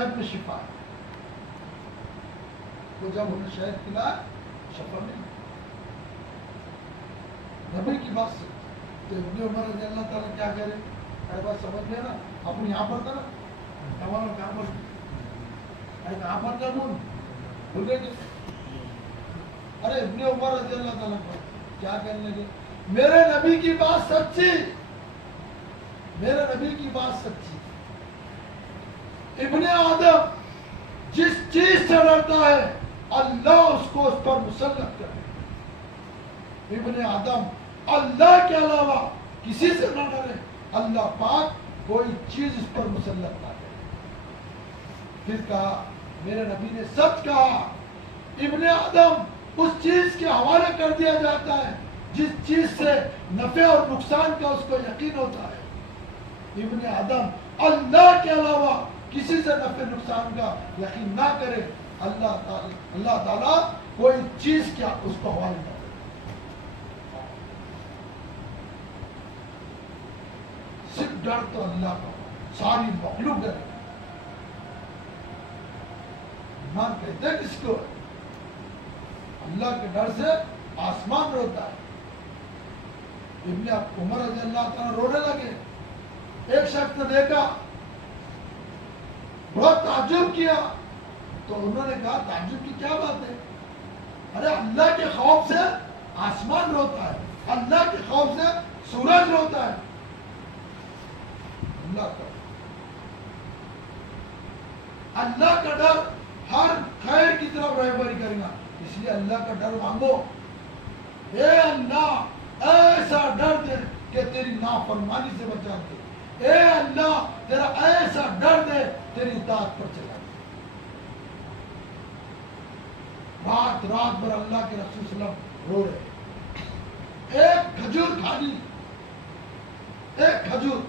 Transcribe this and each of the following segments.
شہد میں شفا ہے. تو جب انہیں شہد پلایا شفا ملی. نبی کی بات سے تو ابن عمر رضی اللہ تعالیٰ کیا کرے؟ اے بات سمجھ گئے نا؟ اپنے یہاں پر تھا نا کہاں پر تھا بھول گئے. ارے ابن عمر رضی اللہ تعالیٰ کیا کہنے لگے؟ میرے نبی کی بات سچی، میرے نبی کی بات سچی. ابن آدم جس چیز سے ڈرتا ہے اللہ اس کو اس پر مسلط کرے. ابن آدم اللہ کے علاوہ کسی سے نہ ڈرے، اللہ پاک کوئی چیز اس پر مسلط نہ کرے. پھر کہا میرے نبی نے سچ کہا، ابن آدم اس چیز کے حوالے کر دیا جاتا ہے جس چیز سے نفع اور نقصان کا اس کو یقین ہوتا ہے. ابن آدم اللہ کے علاوہ کسی سے نفع نقصان کا یقین نہ کرے، اللہ تعالیٰ کوئی چیز کیا اس کو حوالے نہ کرے. صرف ڈر تو اللہ کا، ساری مخلوق ڈرے. ایمان کہتے ہیں کس کو؟ اللہ کے ڈر سے آسمان روتا ہے. ابن عمر رضی اللہ تعالیٰ رونے لگے. ایک شخص نے دیکھا، بہت تعجب کیا. تو انہوں نے کہا تعجب کی کیا بات ہے؟ ارے اللہ کے خوف سے آسمان روتا ہے، اللہ کے خوف سے سورج روتا ہے. اللہ کا ڈر ہر خیر کی طرف رہبری کرے گا. اس لیے اللہ کا ڈر مانگو. اے اللہ ایسا ڈر دے کہ تیری نافرمانی سے بچا دے. اے اللہ تیرا ایسا ڈر دے تیری اطاعت پر چلا دے. رات بھر اللہ کے رسول صلی اللہ علیہ وسلم رو رہے. ایک کھجور کھا لی، ایک کھجور،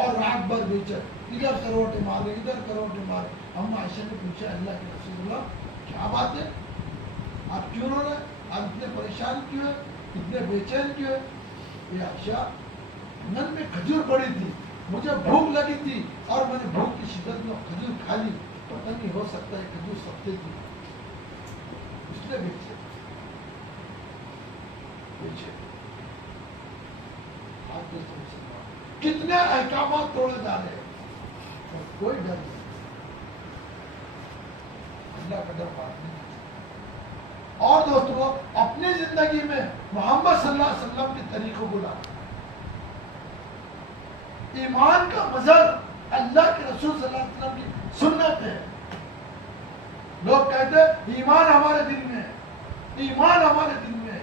اور رات بھر بیچے، ادھر کروٹے مارے ادھر کروٹے مارے. ہم عائشہ نے پوچھا اللہ کے رسول اللہ کیا بات ہے، آپ کیوں رو رہے، آپ اتنے پریشان کیوں ہیں، اتنے بے چین کیوں ہیں؟ یہ عائشہ من میں کھجور پڑی تھی، مجھے بھوک لگی تھی اور میں نے بھوک کی شدت میں کھجور کھا لی. پتہ نہیں ہو سکتا ہے کھجور سستے تھی اس لیے بیچے. کتنے احکامات توڑے جا رہے ہیں اور کوئی ڈر نہیں. اللہ کا ڈر بات نہیں. اور دوستوں اپنی زندگی میں محمد صلی اللہ علیہ وسلم کے طریقوں کو لانا. ایمان کا مظہر اللہ کے رسول صلی اللہ علیہ وسلم کی سنت ہے. لوگ کہتے ہیں ایمان ہمارے دل میں ہے، ایمان ہمارے دل میں ہے،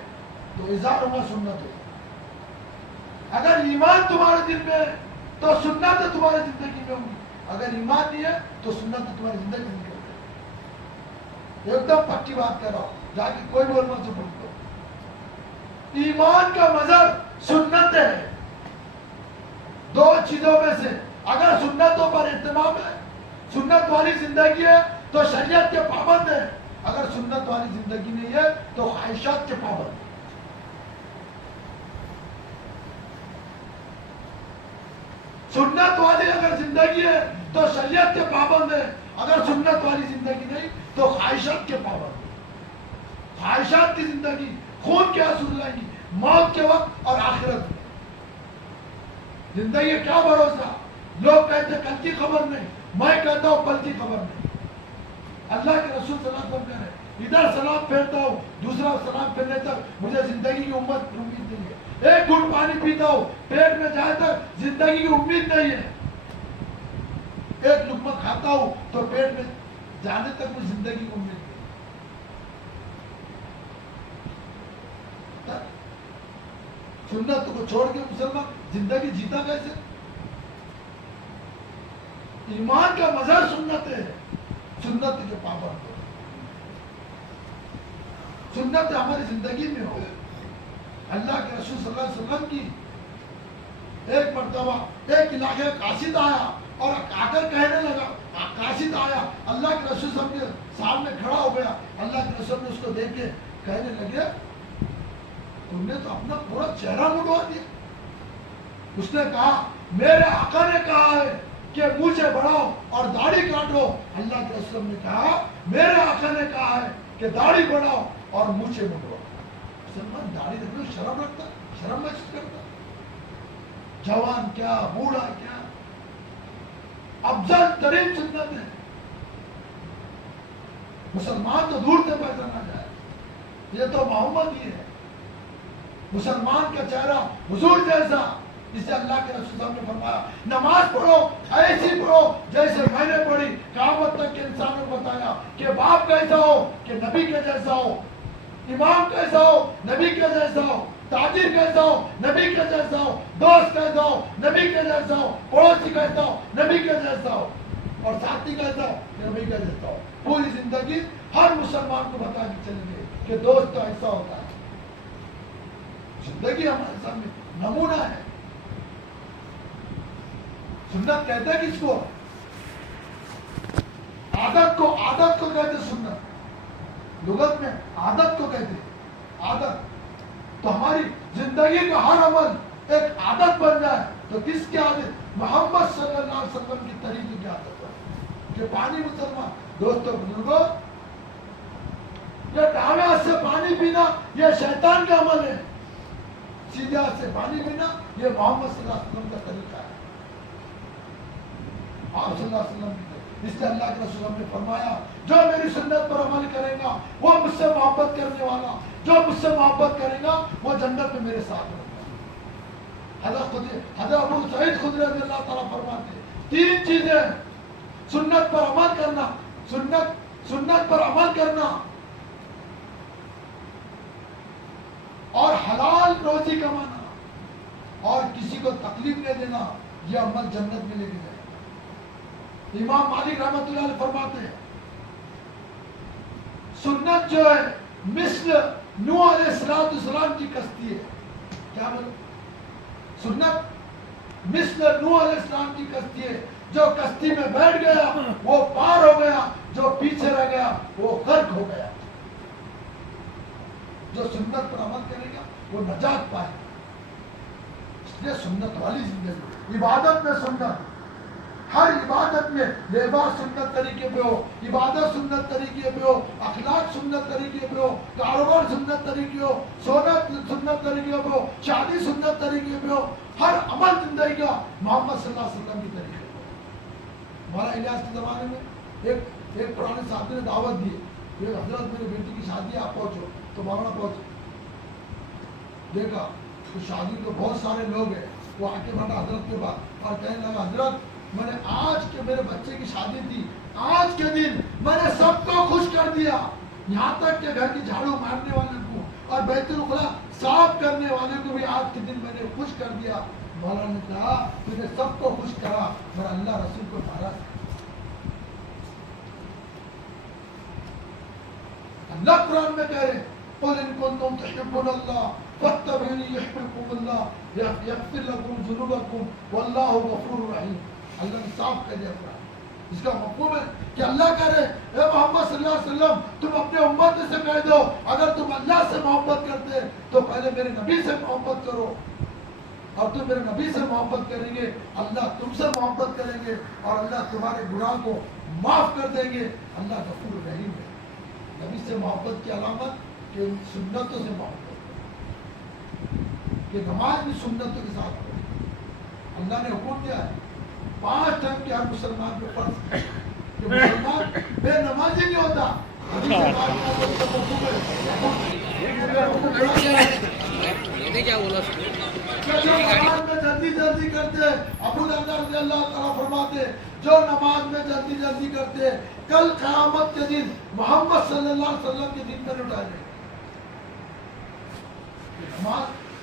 تو اظہار ہونا سنت ہے. اگر ایمان تمہارے دل میں ہے تو سنت تمہاری زندگی میں ہوگی. اگر ایمان نہیں ہے تو سنت تمہاری زندگی میں نہیں ہوگی. ایک دم پکی بات کر رہا ہوں، جا کے کوئی بول مت بول دو. ایمان کا مظہر سنت ہے. دو چیزوں میں سے اگر سنتوں پر اہتمام ہے، سنت والی زندگی ہے تو شریعت کے پابند ہے. اگر سنت والی زندگی نہیں ہے تو خواہشات کے پابند ہے. سنت والی اگر زندگی ہے تو شریعت کے پابند ہے. اگر سنت والی زندگی نہیں تو خواہشات کے پابند ہے. خواہشات کی زندگی خون کے اصول لائیں گی موت کے وقت اور آخرت میں. زندگی کیا بھروسہ؟ لوگ کہتے کل کی خبر نہیں، میں کہتا ہوں پل کی خبر نہیں. اللہ کے رسول صلی اللہ علیہ وسلم کہہ رہے ادھر سلام پھیرتا ہوں دوسرا سلام پھیرنے تک مجھے زندگی کی امید نہیں ہے. ایک گھٹ پانی پیتا ہوں پیٹ میں جائے تک زندگی کی امید نہیں ہے. ایک لقمہ کھاتا ہوں تو پیٹ میں جانے تک مجھے زندگی کی امید نہیں. سنت کو چھوڑ کے مسلمان زندگی جیتا کیسے؟ ایمان کا مظہر سنت ہے. سنت کے پابند ہو، سنت ہماری زندگی میں ہو. اللہ کے رسول صلی اللہ علیہ وسلم کی ایک مرتبہ ایک علاقے قاصد آیا اور آ کر کہنے لگا، قاصد آیا اللہ کے رسول صلی اللہ علیہ وسلم کے سامنے کھڑا ہو گیا. اللہ کے رسول نے اس کو دیکھ کے کہنے لگے تم نے تو اپنا پورا چہرہ مڑوا دیا. اس نے کہا میرے آقا نے کہا ہے کہ مونچھیں بڑھاؤ اور داڑھی کاٹو، اللہ کے رسول نے کہا، میرے آقا نے کہا ہے کہ داڑھی بڑھاؤ اور مونچھیں منڈواؤ۔ مسلمان داڑھی رکھنے شرم رکھتا، شرم محسوس کرتا، جوان کیا بوڑھا کیا، افضل ترین سنت ہے۔ مسلمان تو دور سے پہچانا جائے، یہ تو محمد ہی ہے۔ مسلمان کا چہرہ حضور جیسا، جسے اللہ کے رسول صاحب نے فرمایا نماز پڑھو ایسی پڑھو جیسے میں نے پڑھی، قیامت تک کے انسانوں کو بتایا کہ باپ کیسا ہو کہ نبی کے جیسا ہو، امام کیسا ہو نبی کے جیسا ہو، تاجر کیسا ہو نبی کے جیسا ہو، دوست کیسا ہو نبی کے جیسا ہو، پڑوسی کیسا ہو نبی کے جیسا ہو، اور ساتھی کیسا ہو نبی کا جیسا ہو۔ پوری زندگی ہر مسلمان کو بتا کے چلیں گے کہ دوست تو ایسا ہوتا ہے۔ زندگی ہمارے سامنے نمونہ ہے۔ سنت کہتے ہیں کس کو؟ عادت کو کہتے سنت، لغت میں عادت کو کہتے عادت۔ تو ہماری زندگی کا ہر عمل ایک عادت بن جائے تو کس کی عادت؟ محمد صلی اللہ علیہ وسلم کی طریقے کی عادت ہے کہ پانی مسلمان دوستوں بزرگوں، یہ ڈھاوے ہاتھ سے پانی پینا یہ شیطان کا عمل ہے، سیدھے ہاتھ سے پانی پینا یہ محمد صلی اللہ علیہ وسلم کا طریقہ ہے، آپ صلی اللہ علیہ وسلم کی۔ اس لیے اللہ کے رسول نے فرمایا جو میری سنت پر عمل کرے گا وہ مجھ سے محبت کرنے والا، جو مجھ سے محبت کرے گا وہ جنت میں میرے ساتھ رہے گا۔ حضرت ابو سعید خدری رضی اللہ تعالیٰ فرماتے ہیں تین چیزیں، سنت پر عمل کرنا، سنت پر عمل کرنا اور حلال روزی کمانا اور کسی کو تکلیف نہیں دینا، یہ عمل جنت میں لے کے جائے۔ امام مالک رحمۃ اللہ علیہ فرماتے ہیں سنت جو ہے مثل نوح علیہ السلام کی کشتی ہے۔ کیا بولو؟ سنت مثل نوح علیہ السلام کی کشتی ہے، جو کشتی میں بیٹھ گیا وہ پار ہو گیا، جو پیچھے رہ گیا وہ غرق ہو گیا۔ جو سنت پر عمل کرے گا وہ نجات پائے۔ اس لیے سنت والی زندگی، عبادت میں سنت، ہر عبادت میں لباس سنت طریقے پہ ہو، عبادت سنت طریقے پہ ہو، اخلاق سنت طریقے پہ ہو، کاروبار سنت طریقے ہو، سونا سنت طریقے پہ ہو، شادی سنت طریقے پہ ہو، ہر عمل زندگی کا محمد صلی اللہ علیہ وسلم کی طریقے پہ ہو۔ ہمارا الیاس کے زمانے میں ایک پرانے صاحب نے دعوت دی، حضرت میری بیٹی کی شادی آپ پہنچو، تو مولانا پہنچے، دیکھا تو شادی تو بہت سارے لوگ ہیں، وہ آ کے بیٹھا حضرت کے بعد اور کہنے لگا حضرت میں نے آج کے میرے بچے کی شادی تھی، آج کے دن میں نے سب کو خوش کر دیا، یہاں تک کہ گھر کی جھاڑو مارنے والے کو اور بیت الخلا صاف کرنے والے کو بھی آج کے دن میں نے خوش کر دیا۔ مولانا نے کہا تو نے سب کو خوش کرا مگر اللہ رسول کو ناراض کیا۔ اللہ قرآن میں کہہ رہے قل ان کنتم تحبون اللہ فاتبعونی یحببکم اللہ یغفر لکم ذنوبکم واللہ غفور رحیم۔ اللہ نے صاف کہہ دیا قرآن، اس کا مفہوم ہے کہ اللہ کہہ رہے اے محمد صلی اللہ علیہ وسلم تم اپنے امت سے کہہ دو اگر تم اللہ سے محبت کرتے تو پہلے میرے نبی سے محبت کرو، اور تم میرے نبی سے محبت کریں گے اللہ تم سے محبت کریں گے اور اللہ تمہارے گناہ کو معاف کر دیں گے۔ اللہ غفور رحیم ہے۔ نبی سے محبت کی علامت کہ سنتوں سے محبت، کہ نماز بھی سنتوں کے ساتھ ہو۔ اللہ نے حکم دیا ہے 5 ٹائم کے ہر مسلمان پہ فرض ہے کہ مسلمان بے نمازی نہیں ہوتا۔ نماز میں جلدی کرتے ابو درداء رضی اللہ تعالیٰ فرماتے جو نماز میں جلدی کرتے کل قیامت کے دن محمد صلی اللہ علیہ وسلم کے دن پر اٹھائے جائیں۔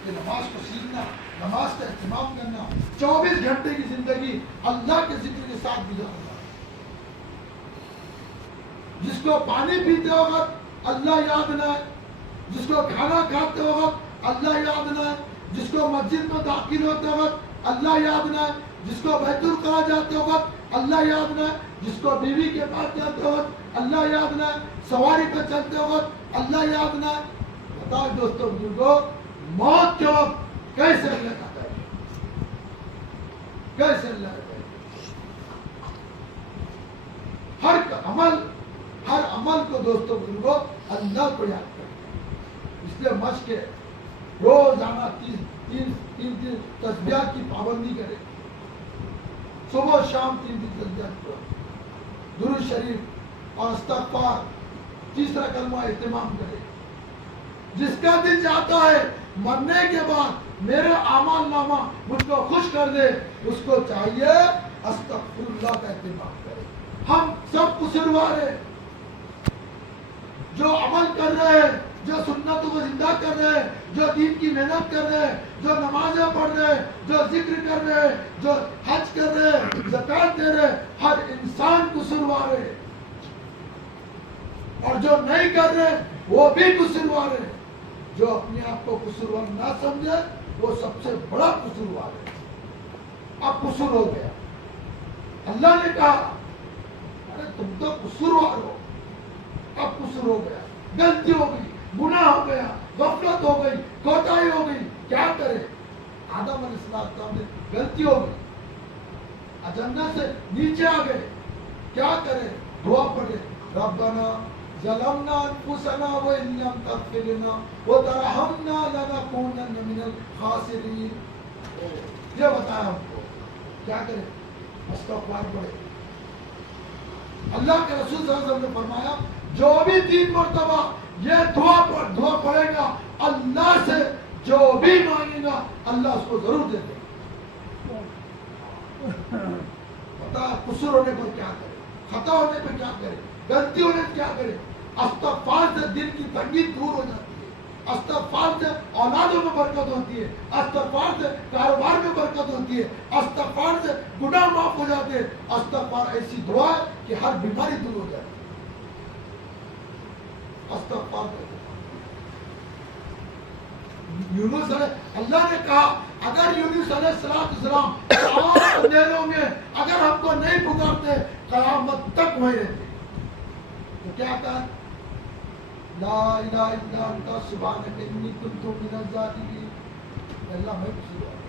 نماز کو سیکھنا، نماز کا اہتمام کرنا، 24 گھنٹے کی زندگی اللہ کے ذکر کے ساتھ گزارنا۔ جس کو پانی پیتے وقت اللہ یاد نہ آئے، جس کو کھانا کھاتے وقت اللہ یاد نہ آئے، جس کو مسجد میں داخل ہوتے وقت اللہ یاد نہ آئے، جس کو بیت الخلا جاتے وقت اللہ یاد نہ آئے، جس کو بیوی کے پاس جاتے وقت اللہ یاد نہ آئے، سواری پہ چلتے وقت اللہ یاد نہ آئے۔ بتاؤ دوستوں بزرگوں موت کے وقت کیسے اللہ کا کہے، کیسے اللہ کا کہے؟ ہر عمل کو دوستوں بزرگوں اللہ کو یاد کریں. اس لیے مشق ہے روزانہ 3 تسبیحات کی پابندی کرے. صبح و شام 3 تسبیحات کرو. درود شریف اور استغفار. تیسرا کلمہ اہتمام کرے. جس کا دل چاہتا ہے مرنے کے بعد میرا اعمال نامہ مجھ کو خوش کر دے, اس کو چاہیے استغفر اللہ کا اہتمام کرے. ہم سب قصوروار ہیں, جو عمل کر رہے ہیں, جو سنتوں کو زندہ کر رہے ہیں, جو دین کی محنت کر رہے ہیں, جو نمازیں پڑھ رہے ہیں, جو ذکر کر رہے ہیں, جو حج کر رہے ہیں, زکات دے رہے ہیں, ہر انسان قصوروار ہے. اور جو نہیں کر رہے وہ بھی قصوروار ہے. جو اپنے آپ کو قصوروار نہ سمجھے وہ سب سے بڑا قصوروار ہے. اب قصور ہو گیا. اللہ نے کہا ارے تم تو قصوروار ہو. اب قصور ہو گیا, غلطی ہو گئی, گناہ ہو گیا, غفلت ہو گئی, کوتاہی ہو گئی. کیا کرے؟ آدم علیہ السلام نے غلطی ہو گئی, جنت سے نیچے آ گئے. کیا کرے؟ دعا پڑھے, ربنا ظلمنا انفسنا وان لم تغفر لنا وترحمنا لنكونن من الخاسرین. یہ بتایا ہم کو. کیا کرے؟ استغفار پڑھے. اللہ کے رسول صلی اللہ علیہ وسلم نے فرمایا جو بھی 3 مرتبہ یہ دعا پڑھے گا اللہ سے جو بھی مانگے گا اللہ اس کو ضرور دے دے گا. بتا قصور ہونے پر کیا کرے, خطا ہونے پر کیا کرے, غلطی ہونے پر کیا کرے. استغفار سے دل کی تنگی دور ہو جاتی ہے. استغفار سے اولادوں میں برکت ہوتی ہے. استغفار سے کاروبار میں برکت ہوتی ہے. استغفار سے گناہ معاف ہو جاتے ہیں. استغفار ایسی دعا ہے کہ ہر بیماری دور ہو جاتی ہے. استغفار کرتے. یونس علیہ اللہ نے کہا اگر یونس علیہ السلام اندھیروں میں اگر ہم کو نہیں پکارتے قیامت تک وہیں رہتے. تو کیا کہا؟ لا الہ الا انت سبحانک انی کنت من الظالمین. اللہ میں قصور ہوں.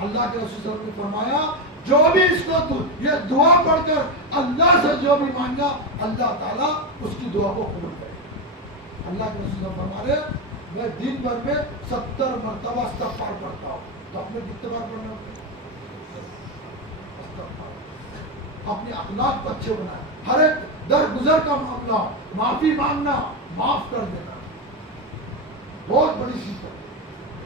اللہ کے رسول صلی اللہ علیہ وسلم نے فرمایا جو بھی اس کو یہ دعا پڑھ کر اللہ سے جو بھی مانگا اللہ تعالیٰ اس کی دعا کو قبول کرے. اللہ کے رسول صلی اللہ علیہ وسلم فرما رہے میں دن بھر میں 70 مرتبہ استغفار پڑھتا ہوں. تو اپنے کتنے بار پڑھنا ہوتا ہے؟ استغفار. اپنے اخلاق کو اچھے بنائے. ہر ایک در گزر کا معاملہ معافی مانگنا, معاف کر دینا بہت بڑی چیز ہے.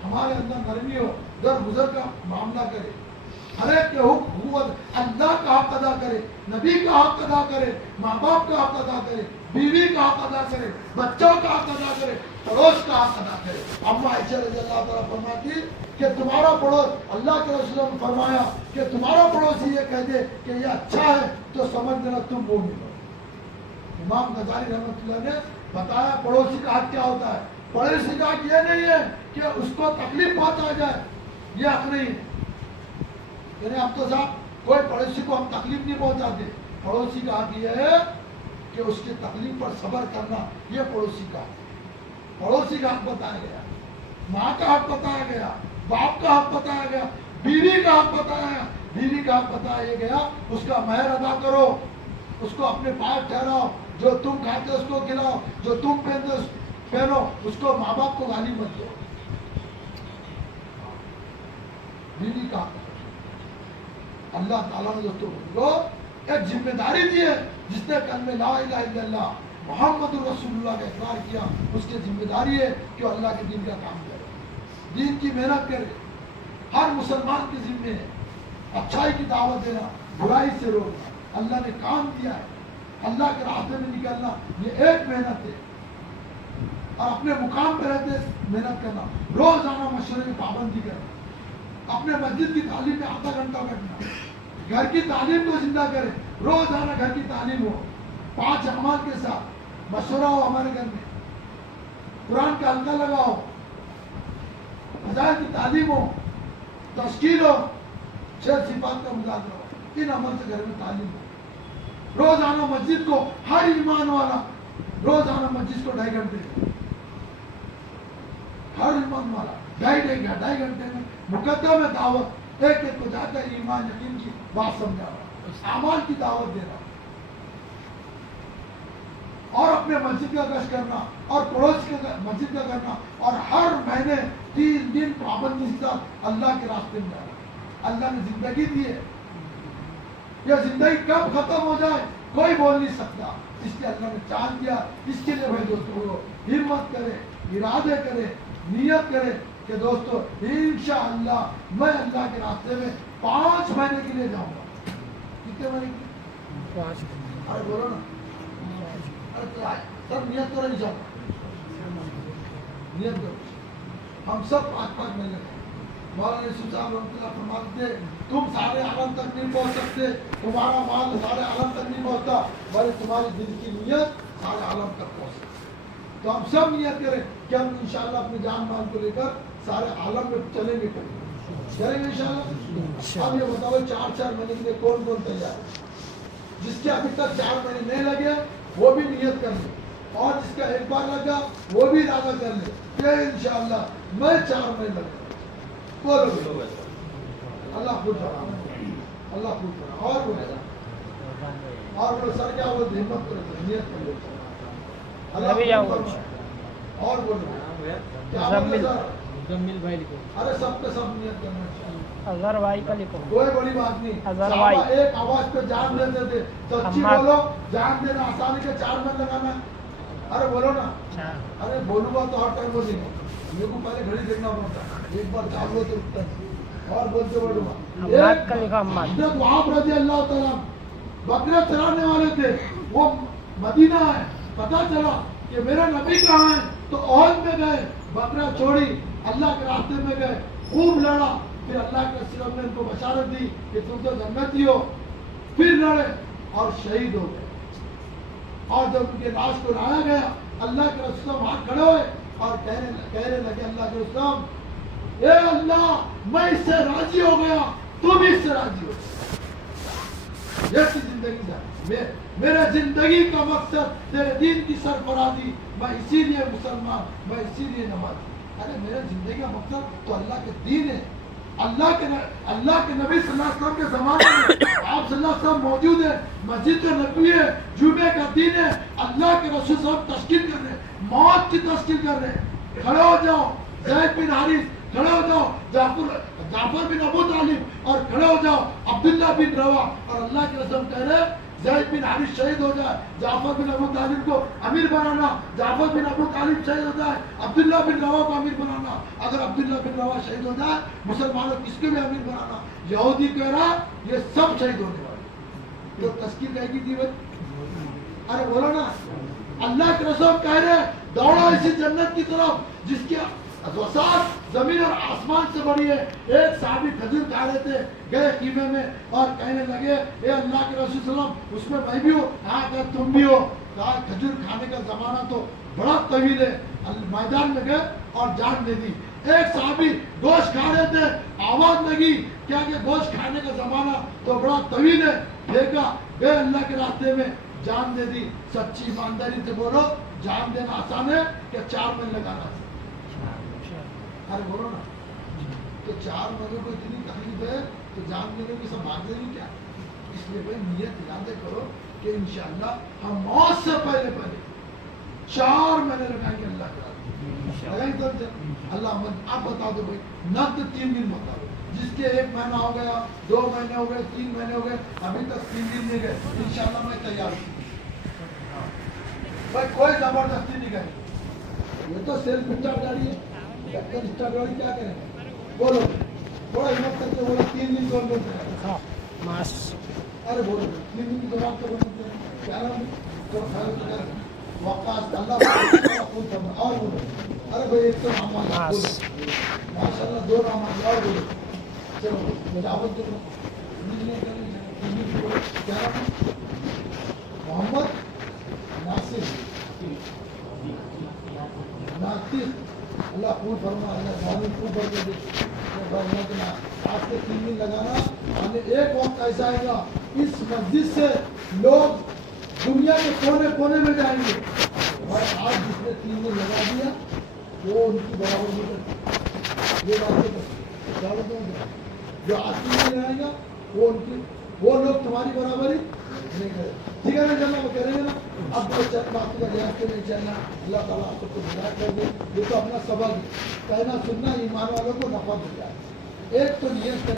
ہمارے اندر نرمی ہو, در گزر کا معاملہ کرے, ہر ایک کے حقوق اللہ کا حق ادا کرے, نبی کا حق ادا کرے, ماں باپ کا حق ادا کرے, بیوی کا حق ادا کرے, بچوں کا حق ادا کرے, پڑوس کا حق ادا کرے. اما عائشہ رضی اللہ تعالیٰ فرماتی کہ تمہارا پڑوس اللہ کے رسول نے فرمایا کہ تمہارا پڑوسی یہ کہہ دے کہ یہ اچھا ہے تو سمجھ لینا تم مومن ہو. امام غزالی رحمۃ اللہ نے بتایا پڑوسی کا حق کیا ہوتا ہے. پڑوسی کا حق یہ نہیں ہے کہ اس کو تکلیف پہنچا جائے, یہ حق نہیں ہے. یعنی اب تو صاحب کوئی پڑوسی کو ہم تکلیف نہیں پہنچاتے. پڑوسی کا حق یہ ہے کہ اس کی تکلیف پر صبر کرنا, یہ پڑوسی کا حق. پڑوسی کا حق بتایا گیا, ماں کا حق بتایا گیا, باپ کا حق بتایا گیا, بیوی کا حق بتایا گیا. بیوی کا حق بتایا گیا اس کا مہر ادا کرو, اس کو اپنے پاس ٹھہراؤ, جو تم کھاتے اس کو کھلاؤ, جو تم پہنو اس کو, ماں باپ کو گالی مت دو. بیوی کا حق. اللہ تعالیٰ نے دوستوں کو ایک ذمہ داری دی ہے. جس نے کلمہ لا الہ الا اللہ محمد رسول اللہ کا اقرار کیا اس کی ذمہ داری ہے کہ وہ اللہ کے دین کا کام کرے, دین کی محنت کرے. ہر مسلمان کے ذمہ ہے اچھائی کی دعوت دینا, برائی سے روکنا. اللہ نے کام دیا ہے, اللہ کے راستے میں نکلنا یہ ایک محنت ہے. اور اپنے مقام پہ رہتے محنت کرنا, روزانہ مشورے کی پابندی کرنا, اپنے مسجد کی تعلیم میں آدھا گھنٹہ بیٹھنا, گھر کی تعلیم کو زندہ کرے. روزانہ گھر کی تعلیم ہو, 5 اعمال کے ساتھ مشورہ ہو. ہمارے گھر میں قرآن کا حلقہ لگاؤ, فضائل کی تعلیم ہو, تشکیل ہو, 6 صفات کا مذاکرہ ہو. ان عمل سے گھر میں تعلیم ہو. روزانہ مسجد کو ہر ایمان والا روزانہ مسجد کو 2.5 گھنٹے, ہر ایمان والا 2.5 گھنٹے میں مقدمہ میں دعوت, ایک ایک کو جا کر ایمان یقین کی بات سمجھا رہا, اعمال کی دعوت دے رہا. اور اپنے مسجد کا گشت کرنا اور پڑوس کے مسجد کا کرنا اور ہر مہینے 3 دن پابندی کے ساتھ اللہ کے راستے میں جانا. اللہ نے زندگی دی ہے, یہ زندگی کب ختم ہو جائے کوئی بول نہیں سکتا. اس لیے اللہ نے چاند دیا. اس کے لیے بھائی دوستوں ہمت کرے, ارادے کرے, نیت کرے کہ دوستو انشاءاللہ میں اللہ کے راستے میں 5 مہینے کے لیے جاؤں گا. کتنے مہینے کے لیے؟ 5. ارے بولو نا, ارے سب نیت کرو انشاءاللہ, نیت کرو. ہم سب 5 مہینے کا. مولانا یوسف صاحب رحمۃ اللہ فرماتے تھے تم سارے عالم تک نہیں پہنچ سکتے, تمہارا مال سارے عالم تک نہیں پہنچتا, بلکہ تمہاری دل کی نیت سارے عالم تک پہنچ سکتی. تو ہم سب نیت کریں کہ ہم انشاءاللہ اپنے جان مال کو لے کر سارے عالم میں چلیں گے انشاءاللہ. اب یہ بتاؤ 4 مہینے کے لیے کون کون تیار ہے؟ جس کے ابھی تک 4 مہینے نہیں لگے وہ بھی نیت کر لے, اور جس کا ایک بار لگا وہ بھی ارادہ کر لے کہ انشاءاللہ میں 4 مہینے لگا. بولو اللہ خود کرا, اللہ خود کرا. اور بولے سر کیا بولتے ہمت کرو, نیت کر لو. اور بولو کیا بولتے سر؟ ارے سب کے سب نیت کرنا چاہیے. اظہر بھائی کا لکھو, کوئی بڑی بات نہیں. اظہر بھائی ایک آواز پہ جان دیتے تھے. سچی بولو, جان دینا آسانی کے 4 منٹ لگانا. ارے بولو نا. ارے بولوں گا تو ہر ٹائم بولیں گا. میرے کو پہلے گھڑی دیکھنا پڑتا ہے, ایک بار چالو تو اٹھتا ہے. اور بولتے بولوں گا. کا لکھا حضرت وہاب رضی اللہ تعالیٰ بکرے چرانے والے تھے, وہ مدینہ ہے. پتا چلا کہ میرا نبی کہاں ہے تو عہد میں گئے, بکرا چھوڑی, اللہ کے راستے میں گئے, خوب لڑا. پھر اللہ کے رسول نے ان کو بشارت دی کہ تم تو جنتی ہو. پھر لڑے اور شہید ہو گئے. اور جب ان کے لاش کو لایا گیا اللہ کے رسول وہاں کھڑے ہوئے اور کہنے لگے اللہ کے رسول, اے اللہ میں اس سے راضی ہو گیا, تم اس سے راضی ہو. یہ زندگی ہے, میرے زندگی کا مقصد تیرے دین کی سرفرازی, میں اسی لیے مسلمان, میں اسی لیے نمازی. ارے میرے زندگی کا مقصد تو اللہ کے دین ہے. اللہ کے نبی صلی اللہ علیہ وسلم کے زمانے میں آپ صلی اللہ علیہ وسلم موجود ہے, مسجد کا نبی ہے, جمعے کا دین ہے. اللہ کے رسول صلی اللہ علیہ وسلم تشکیل کر رہے ہیں, موت کی تشکیل کر رہے ہیں. کھڑے ہو جاؤ زید بن حارث, کھڑے ہو جاؤ جعفر بن ابو طالب, اور کھڑے ہو جاؤ عبداللہ بن روا. اور اللہ کے رسول کہہ رہے ہیں زید بن حارث شہید ہو جائے, جعفر بن ابو طالب کو امیر بنانا. جعفر بن ابو طالب شہید ہو جائے, عبداللہ بن روا کو امیر بنانا. اگر عبداللہ بن روا شہید ہو جائے مسلمانوں کس کو بھی امیر بنانا. یہودی کہہ رہا یہ سب شہید ہونے والے. تو تشکیل رہے گی تھی بھائی. ارے بولو نا. اللہ کے رسول کہہ رہے دوڑو اسی جنت کی طرف جس کی وسعت زمین اور آسمان سے بڑی ہے. ایک صحابی کھجور کھا رہے تھے, گئے خیمے میں اور کہنے لگے اے اللہ کے رسول صلی اللہ علیہ وسلم اس میں میں بھی ہوں. ہاں کہ تم بھی ہو. کہا کھجور کھانے کا زمانہ تو بڑا طویل ہے. میدان میں گئے اور جان دے دی. ایک صحابی گوشت کھا رہے تھے, آواز لگی کیا کہ گوشت کھانے کا زمانہ تو بڑا طویل ہے. دیکھا گئے اللہ کے راستے میں جان دے دی. سچی ایمانداری سے بولو, جان دینا آسان ہے کہ 4 مہینے لگانا. ارے بولو نا. تو 4 مہینے کو اتنی تکلیف ہے تو جان دینے کی سب بات نہیں کیا. اس لیے بھائی نیت ارادے کرو کہ انشاءاللہ ہم موت سے پہلے 4 مہینے لگائیں گے اللہ کے. اللہ آپ بتا دو بھائی, نقد 3 دن بتا دو. جس کے 1 مہینہ ہو گیا, 2 مہینے ہو گئے, 3 مہینے ہو گئے, ابھی تک 3 دن نہیں گئے, انشاءاللہ میں تیار ہوں بھائی. کوئی زبردستی نہیں کرے. یہ تو سیلف اسٹارٹ گاڑی ہے. اسٹارٹ گاڑی کیا کریں گے بولو, تھوڑا ہمت کر کے بولو. 3 دن کون بولتے ہیں؟ ارے بولو 3 دن کی تو بات کرو. کیا نام ہے وقاص اللہ اور بولو. ارے بھائی ایک تو نام بولو ماشاء اللہ, 2 نام اور بولو. چلو دعوت دو. کیا نام ہے؟ محمد ناصر. اللہ خوب فرما, اللہ تعالیٰ خوب بڑھ کے دے. آج سے 3 دن لگانا. ایک وقت ایسا آئے گا اس مسجد سے لوگ دنیا کے کونے کونے میں جائیں گے, اور آج جس نے 3 دن لگا دیا وہ ان کی برابر نہیں کرتے. یہ بات جو آج 3 دن لگائے گا وہ لوگ تمہاری برابری نہیں کرے. ٹھیک ہے نا, جب وہ کریں گے نا اب جو چند باتوں کا لحاظ کریں انشاءاللہ اللہ تعالیٰ آپ سب کو ہدایت کر دے. یہ تو اپنا سبق ہے. کہنا سننا ایمان والوں کو نفع دے جائے. ایک تو نیت